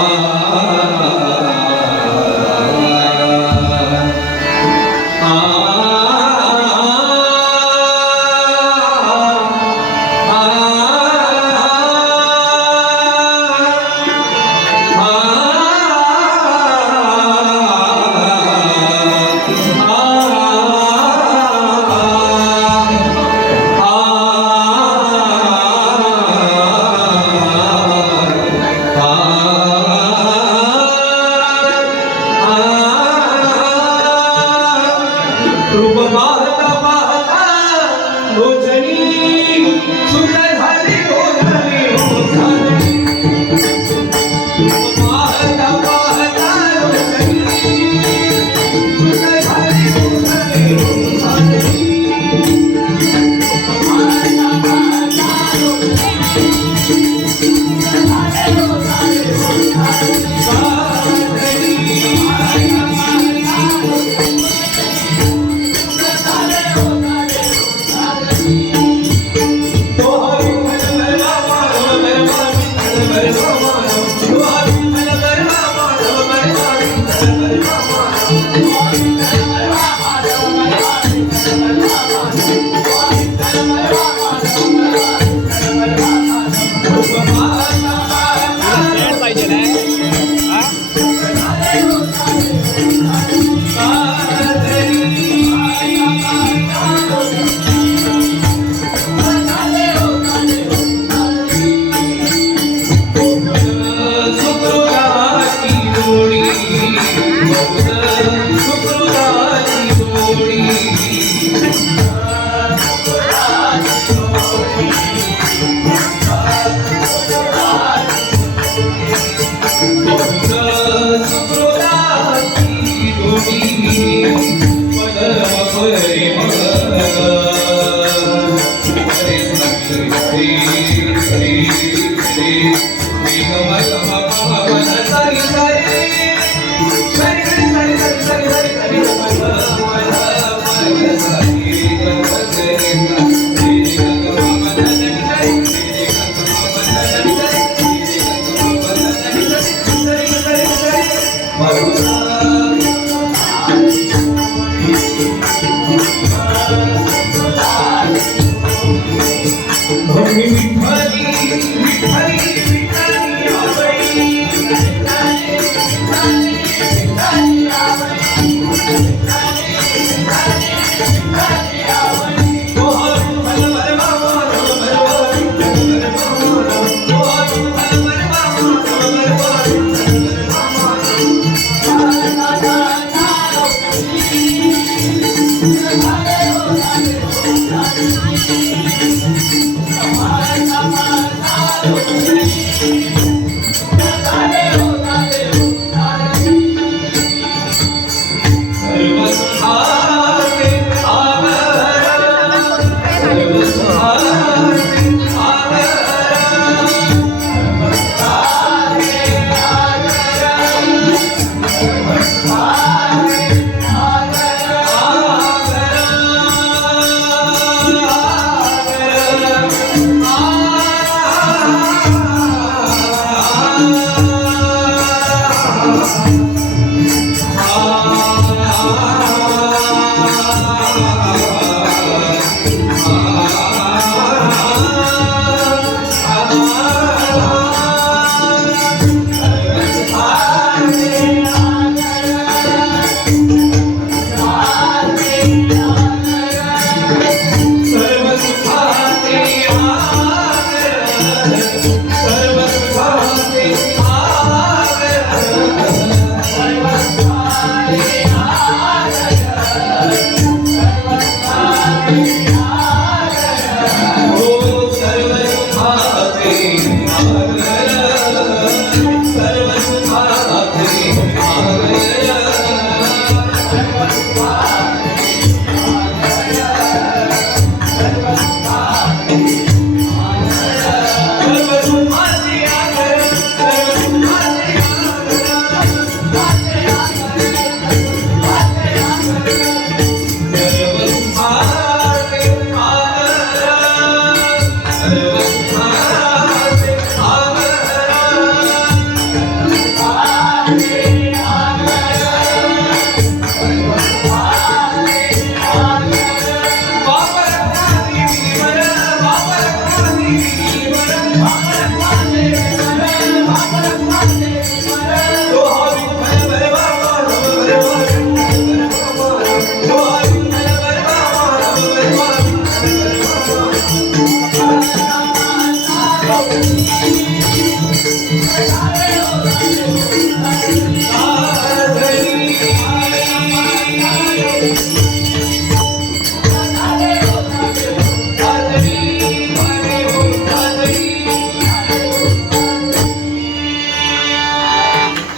아. Mas